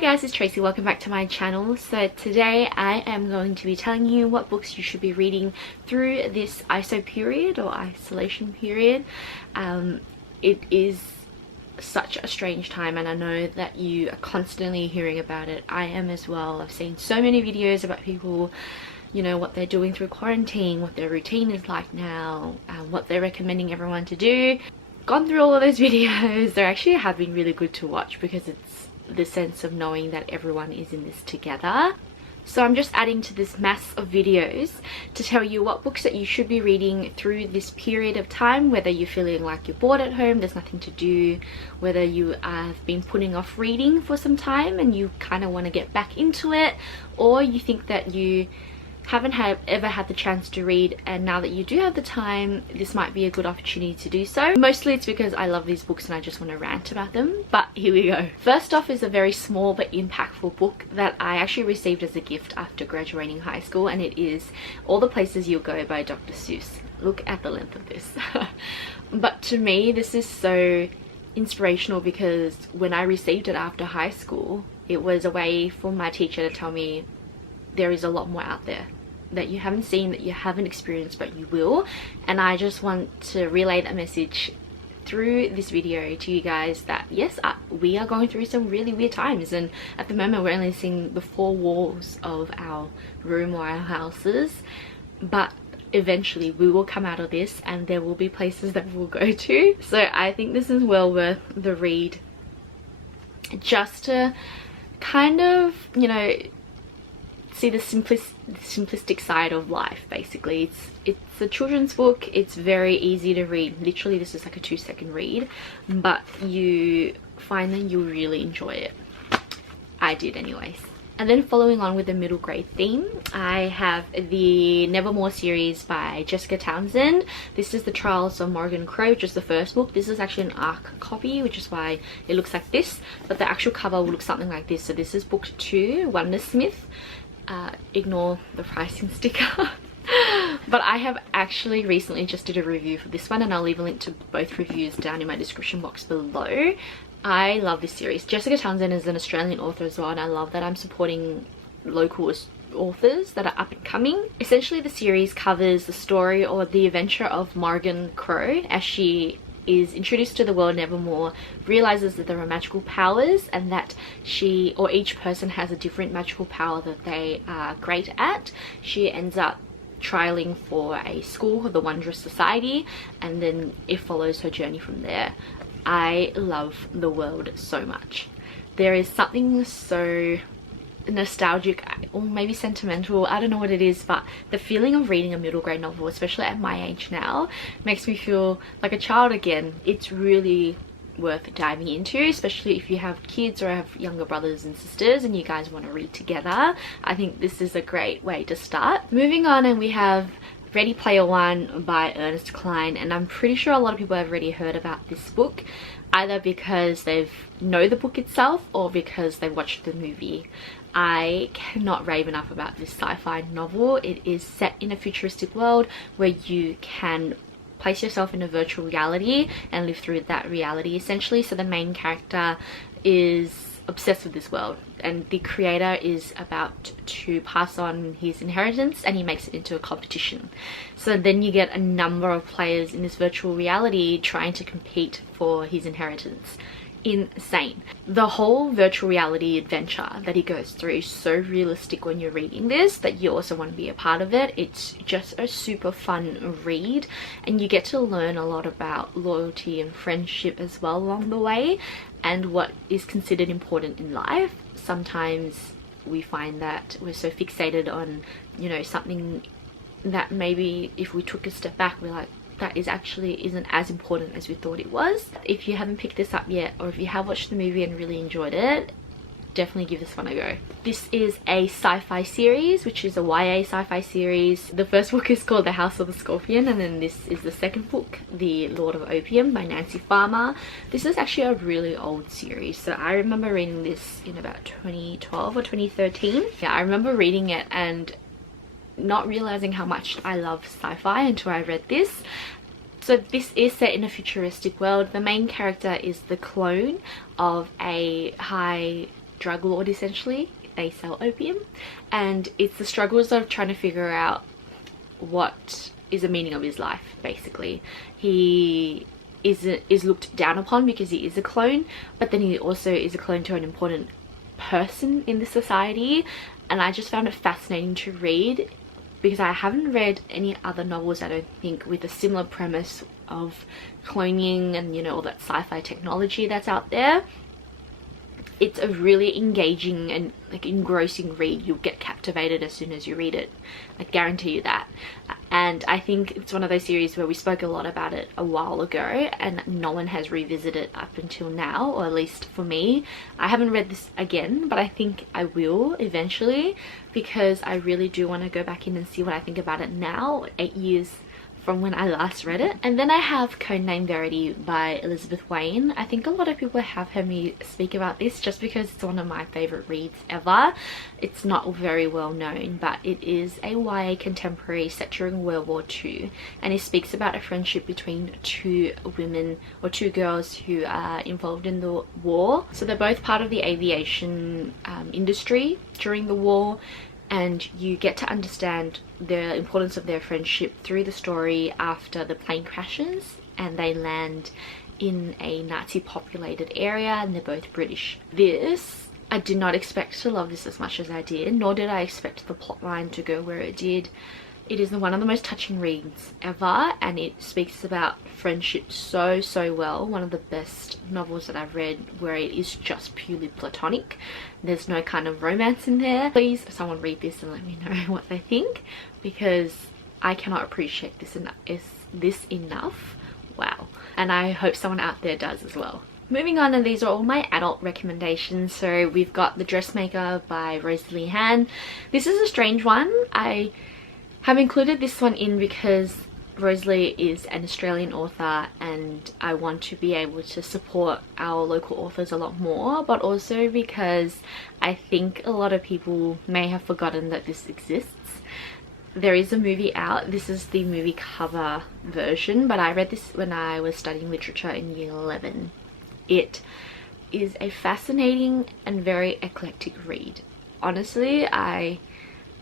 guys, it's Tracy. Welcome back to my channel. So today I am going to be telling you what books you should be reading through this ISO period or isolation period. It is such a strange time and I know that you are constantly hearing about it. I am as well. I've seen so many videos about people, you know, what they're doing through quarantine, what their routine is like now, what they're recommending everyone to do. Gone through all of those videos. They actually have been really good to watch because it's the sense of knowing that everyone is in this together. So I'm just adding to this mass of videos to tell you what books that you should be reading through this period of time, whether you're feeling like you're bored at home, there's nothing to do, whether you have been putting off reading for some time and you kind of want to get back into it, or you think that you haven't ever had the chance to read and now that you do have the time, this might be a good opportunity to do so. Mostly it's because I love these books and I just want to rant about them, but here we go. First off is a very small but impactful book that I actually received as a gift after graduating high school, and it is All the Places You'll Go by Dr. Seuss. Look at the length of this. But to me this is so inspirational because when I received it after high school, it was a way for my teacher to tell me there is a lot more out there that you haven't seen, that you haven't experienced, but you will. And I just want to relay that message through this video to you guys that yes, we are going through some really weird times, and at the moment we're only seeing the four walls of our room or our houses, but eventually we will come out of this and there will be places that we'll go to. So I think this is well worth the read, just to kind of, you know, see the simplistic side of life. Basically it's a children's book. It's very easy to read. Literally this is like a 2-second read, but you find that you really enjoy it. I did anyways. And then following on with the middle grade theme, I have the Nevermore series by Jessica Townsend. This is the Trials of Morgan Crow, which is the first book. This is actually an ARC copy, which is why it looks like this, but the actual cover will look something like this. So this is book 2, Wondersmith. Ignore the pricing sticker. But I have actually recently just did a review for this one and I'll leave a link to both reviews down in my description box below. I love this series. Jessica Townsend is an Australian author as well, and I love that I'm supporting local authors that are up and coming. Essentially the series covers the story or the adventure of Morgan Crow as she is introduced to the world Nevermore, realizes that there are magical powers and that she or each person has a different magical power that they are great at. She ends up trialing for a school called the Wondrous Society, and then it follows her journey from there. I love the world so much. There is something so nostalgic or maybe sentimental, I don't know what it is, but the feeling of reading a middle grade novel, especially at my age now, makes me feel like a child again. It's really worth diving into, especially if you have kids or have younger brothers and sisters and you guys want to read together. I think this is a great way to start. Moving on, and we have Ready Player One by Ernest Cline, and I'm pretty sure a lot of people have already heard about this book, either because they know the book itself or because they watched the movie. I cannot rave enough about this sci-fi novel. It is set in a futuristic world where you can place yourself in a virtual reality and live through that reality essentially. So the main character is obsessed with this world and the creator is about to pass on his inheritance and he makes it into a competition. So then you get a number of players in this virtual reality trying to compete for his inheritance. Insane. The whole virtual reality adventure that he goes through is so realistic when you're reading this that you also want to be a part of it. It's just a super fun read and you get to learn a lot about loyalty and friendship as well along the way and what is considered important in life. Sometimes we find that we're so fixated on, you know, something that maybe if we took a step back we're like, that isn't as important as we thought it was. If you haven't picked this up yet, or if you have watched the movie and really enjoyed it, definitely give this one a go. This is a sci-fi series, which is a YA sci-fi series. The first book is called The House of the Scorpion, and then this is the second book, The Lord of Opium by Nancy Farmer. This is actually a really old series, so I remember reading this in about 2012 or 2013. Yeah, I remember reading it and not realizing how much I love sci-fi until I read this. So this is set in a futuristic world. The main character is the clone of a high drug lord essentially. They sell opium, and it's the struggles of trying to figure out what is the meaning of his life. Basically, he is looked down upon because he is a clone, but then he also is a clone to an important person in the society. And I just found it fascinating to read, because I haven't read any other novels, I don't think, with a similar premise of cloning and, you know, all that sci-fi technology that's out there. It's a really engaging and like engrossing read. You'll get captivated as soon as you read it, I guarantee you that. And I think it's one of those series where we spoke a lot about it a while ago and no one has revisited it up until now, or at least for me. I haven't read this again, but I think I will eventually, because I really do want to go back in and see what I think about it now, 8 years from when I last read it. And then I have Codename Verity by Elizabeth Wayne. I think a lot of people have heard me speak about this just because it's one of my favorite reads ever. It's not very well known, but it is a YA contemporary set during World War II, and it speaks about a friendship between two women, or two girls, who are involved in the war. So they're both part of the aviation industry during the war, and you get to understand the importance of their friendship through the story after the plane crashes and they land in a Nazi populated area, and they're both British. This, I did not expect to love this as much as I did, nor did I expect the plotline to go where it did. It is one of the most touching reads ever, and it speaks about friendship so well. One of the best novels that I've read where it is just purely platonic. There's no kind of romance in there. Please someone read this and let me know what they think, because I cannot appreciate this enough. Wow. And I hope someone out there does as well. Moving on, and these are all my adult recommendations. So we've got The Dressmaker by Rosalie Han. This is a strange one. I have included this one in because Rosalie is an Australian author and I want to be able to support our local authors a lot more, but also because I think a lot of people may have forgotten that this exists. There is a movie out. This is the movie cover version, but I read this when I was studying literature in year 11. It is a fascinating and very eclectic read. Honestly, I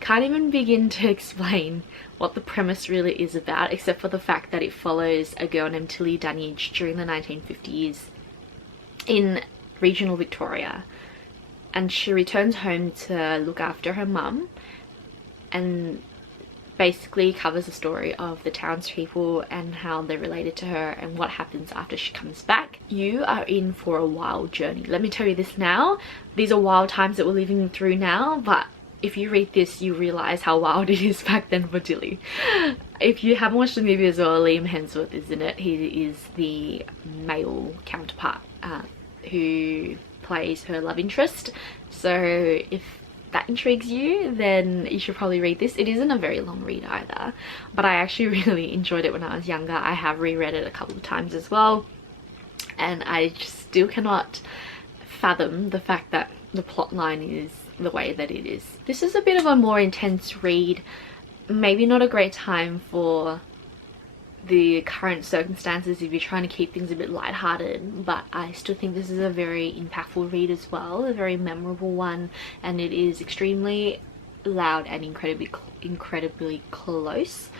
can't even begin to explain what the premise really is about, except for the fact that it follows a girl named Tilly Dunwich during the 1950s in regional Victoria, and she returns home to look after her mum, and basically covers the story of the townspeople and how they're related to her and what happens after she comes back. You are in for a wild journey. Let me tell you this now. These are wild times that we're living through now, but if you read this, you realize how wild it is back then for Tilly. If you haven't watched the movie as well, Liam Hemsworth is in it. He is the male counterpart who plays her love interest. So if that intrigues you, then you should probably read this. It isn't a very long read either, but I actually really enjoyed it when I was younger. I have reread it a couple of times as well, and I just still cannot fathom the fact that the plot line is the way that it is. This is a bit of a more intense read. Maybe not a great time for the current circumstances if you're trying to keep things a bit lighthearted, but I still think this is a very impactful read as well, a very memorable one, and it is extremely loud and incredibly close,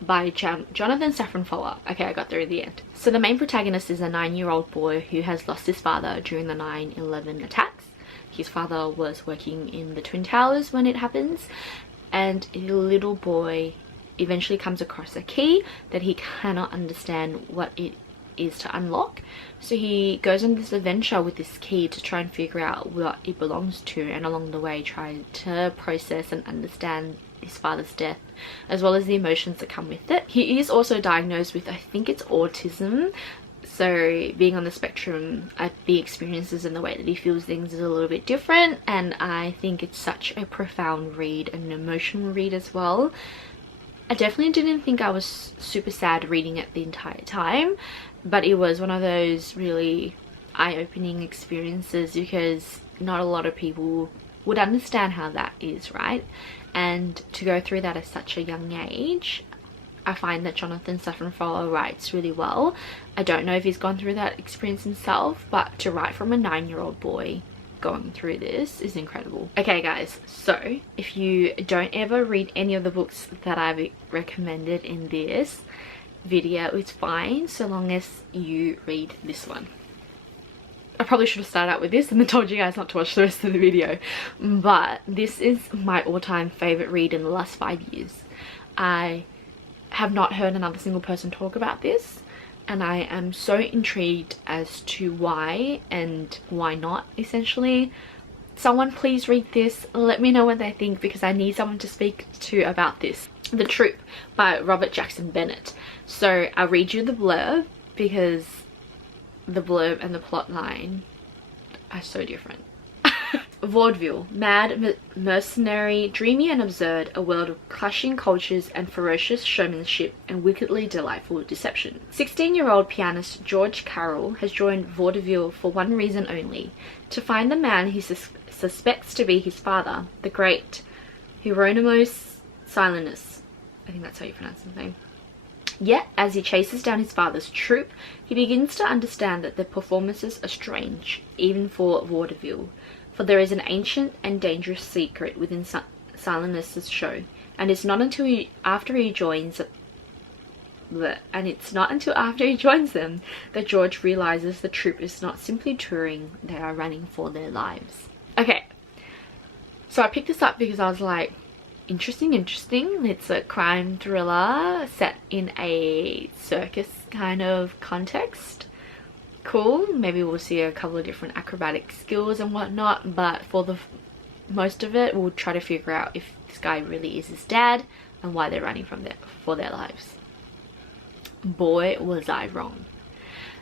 by Jonathan Safran Foer. Okay, I got there in the end. So the main protagonist is a 9-year-old boy who has lost his father during the 9/11 attacks. His father was working in the Twin Towers when it happens, and the little boy eventually comes across a key that he cannot understand what it is to unlock. So he goes on this adventure with this key to try and figure out what it belongs to, and along the way try to process and understand his father's death, as well as the emotions that come with it. He is also diagnosed with, I think it's autism. So being on the spectrum, the experiences and the way that he feels things is a little bit different, and I think it's such a profound read and an emotional read as well. I definitely didn't think I was super sad reading it the entire time, but it was one of those really eye-opening experiences because not a lot of people would understand how that is, right? And to go through that at such a young age, I find that Jonathan Safran Foer writes really well. I don't know if he's gone through that experience himself, but to write from a 9-year-old boy going through this is incredible. Okay guys, so if you don't ever read any of the books that I've recommended in this video, it's fine so long as you read this one. I probably should have started out with this and then told you guys not to watch the rest of the video, but this is my all-time favorite read in the last 5 years. I have not heard another single person talk about this, and I am so intrigued as to why and why not, essentially. Someone please read this, let me know what they think, because I need someone to speak to about this. The Troop by Robert Jackson Bennett. So I'll read you the blurb, because the blurb and the plot line are so different. Vaudeville, mad, mercenary, dreamy and absurd, a world of clashing cultures and ferocious showmanship and wickedly delightful deception. 16-year-old pianist George Carroll has joined vaudeville for one reason only: to find the man he suspects to be his father, the great Hieronymus Silenus. I think that's how you pronounce his name. Yet, as he chases down his father's troupe, he begins to understand that the performances are strange, even for vaudeville. For there is an ancient and dangerous secret within Silenus's show, and it's not until after he joins them that George realizes the troupe is not simply touring, they are running for their lives. Okay, so I picked this up because I was like, interesting. It's a crime thriller set in a circus kind of context. Cool, maybe we'll see a couple of different acrobatic skills and whatnot, but for the most of it we'll try to figure out if this guy really is his dad and why they're running for their lives. Boy, was I wrong.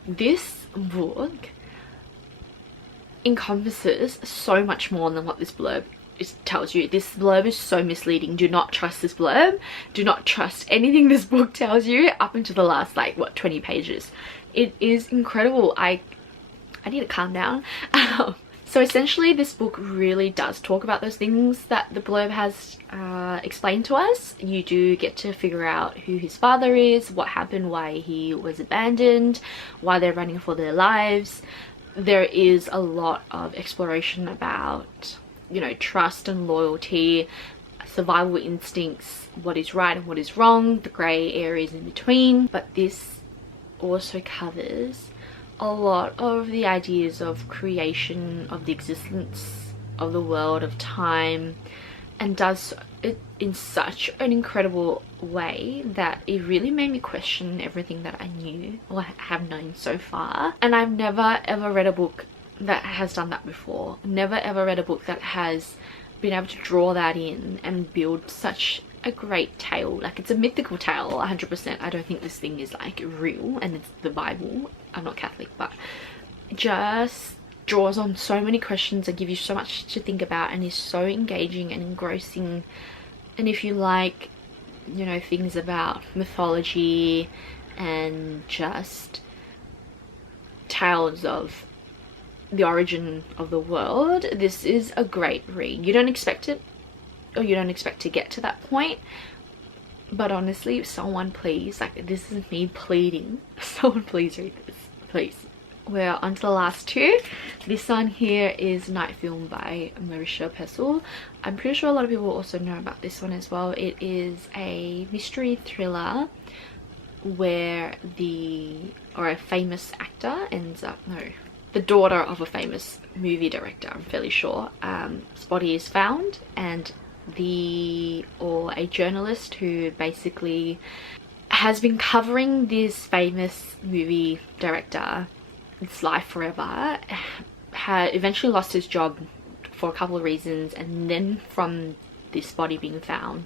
This book encompasses so much more than what this blurb tells you. This blurb is so misleading. Do not trust this blurb. Do not trust anything this book tells you up until the last, like, what, 20 pages. It is incredible. I need to calm down. So essentially this book really does talk about those things that the blurb has explained to us. You do get to figure out who his father is, what happened, why he was abandoned, why they're running for their lives. There is a lot of exploration about, you know, trust and loyalty, survival instincts, what is right and what is wrong, the grey areas in between. But this also covers a lot of the ideas of creation, of the existence of the world, of time, and does it in such an incredible way that it really made me question everything that I knew or have known so far. And I've never ever read a book that has done that before. Never ever read a book that has been able to draw that in and build such a great tale. Like, it's a mythical tale, 100%. I don't think this thing is like real, and it's the Bible. I'm not Catholic, but it just draws on so many questions and give you so much to think about, and is so engaging and engrossing. And if you like, you know, things about mythology and just tales of the origin of the world, this is a great read. You don't expect it, or you don't expect to get to that point, but honestly, someone please, like, this is me pleading, someone please read this, please. We're on to the last two. This one here is Night Film by Marisha Pessl. I'm pretty sure a lot of people also know about this one as well. It is a mystery thriller where a famous actor ends up, the daughter of a famous movie director, I'm fairly sure, body is found, and a journalist who basically has been covering this famous movie director, his life forever, had eventually lost his job for a couple of reasons, and then from this body being found,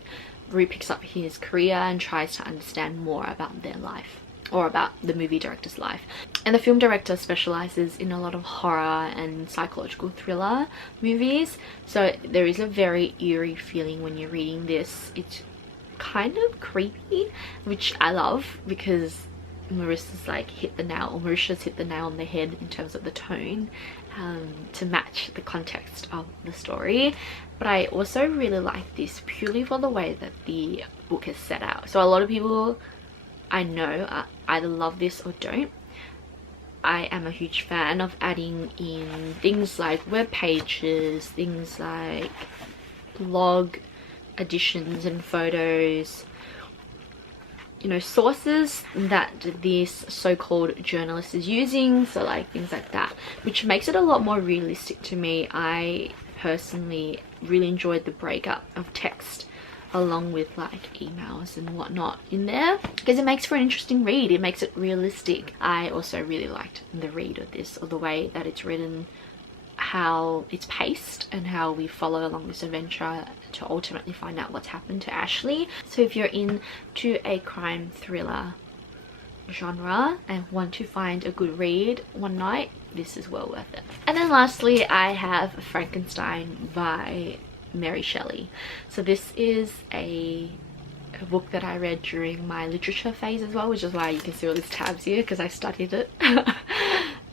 picks up his career and tries to understand more about their life, or about the movie director's life. And the film director specializes in a lot of horror and psychological thriller movies, so there is a very eerie feeling when you're reading this. It's kind of creepy, which I love, because Marisha's hit the nail on the head in terms of the tone, to match the context of the story. But I also really like this purely for the way that the book is set out. So a lot of people I know either love this or don't. I am a huge fan of adding in things like web pages, things like blog additions and photos, you know, sources that this so-called journalist is using, so like things like that, which makes it a lot more realistic to me. I personally really enjoyed the breakup of text along with like emails and whatnot in there, because it makes for an interesting read. It makes it realistic. I also really liked the read of this, or the way that it's written, how it's paced, and how we follow along this adventure to ultimately find out what's happened to Ashley. So if you're into a crime thriller genre and want to find a good read one night, this is well worth it. And then lastly, I have Frankenstein by Mary Shelley. So this is a book that I read during my literature phase as well, which is why you can see all these tabs here, because I studied it.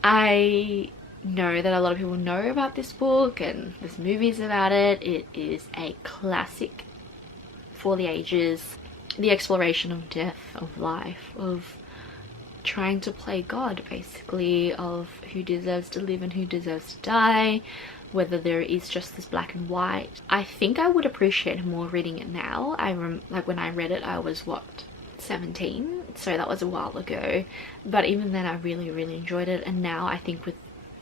I know that a lot of people know about this book and there's movies about it. It is a classic for the ages. The exploration of death, of life, of trying to play God, basically, of who deserves to live and who deserves to die, whether there is just this black and white. I think I would appreciate more reading it now. Like when I read it, I was what, 17, so that was a while ago, but even then I really enjoyed it. And now I think with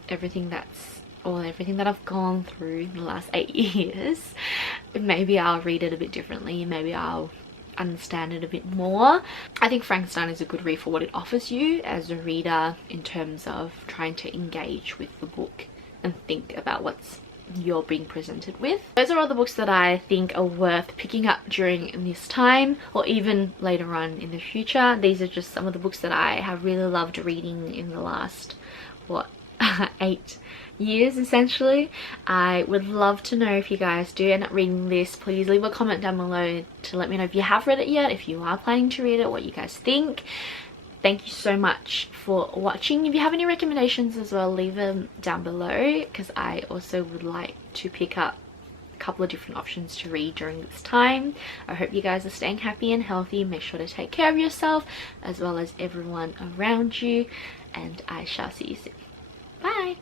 everything that I've gone through in the last 8 years, maybe I'll read it a bit differently, maybe I'll understand it a bit more. I think Frankenstein is a good read for what it offers you as a reader in terms of trying to engage with the book and think about what's you're being presented with. Those are all the books that I think are worth picking up during this time, or even later on in the future. These are just some of the books that I have really loved reading in the last, what, 8 years essentially. I would love to know if you guys do end up reading this. Please leave a comment down below to let me know if you have read it yet, if you are planning to read it, what you guys think. Thank you so much for watching. If you have any recommendations as well, leave them down below, because I also would like to pick up a couple of different options to read during this time. I hope you guys are staying happy and healthy. Make sure to take care of yourself as well as everyone around you, and I shall see you soon. Bye!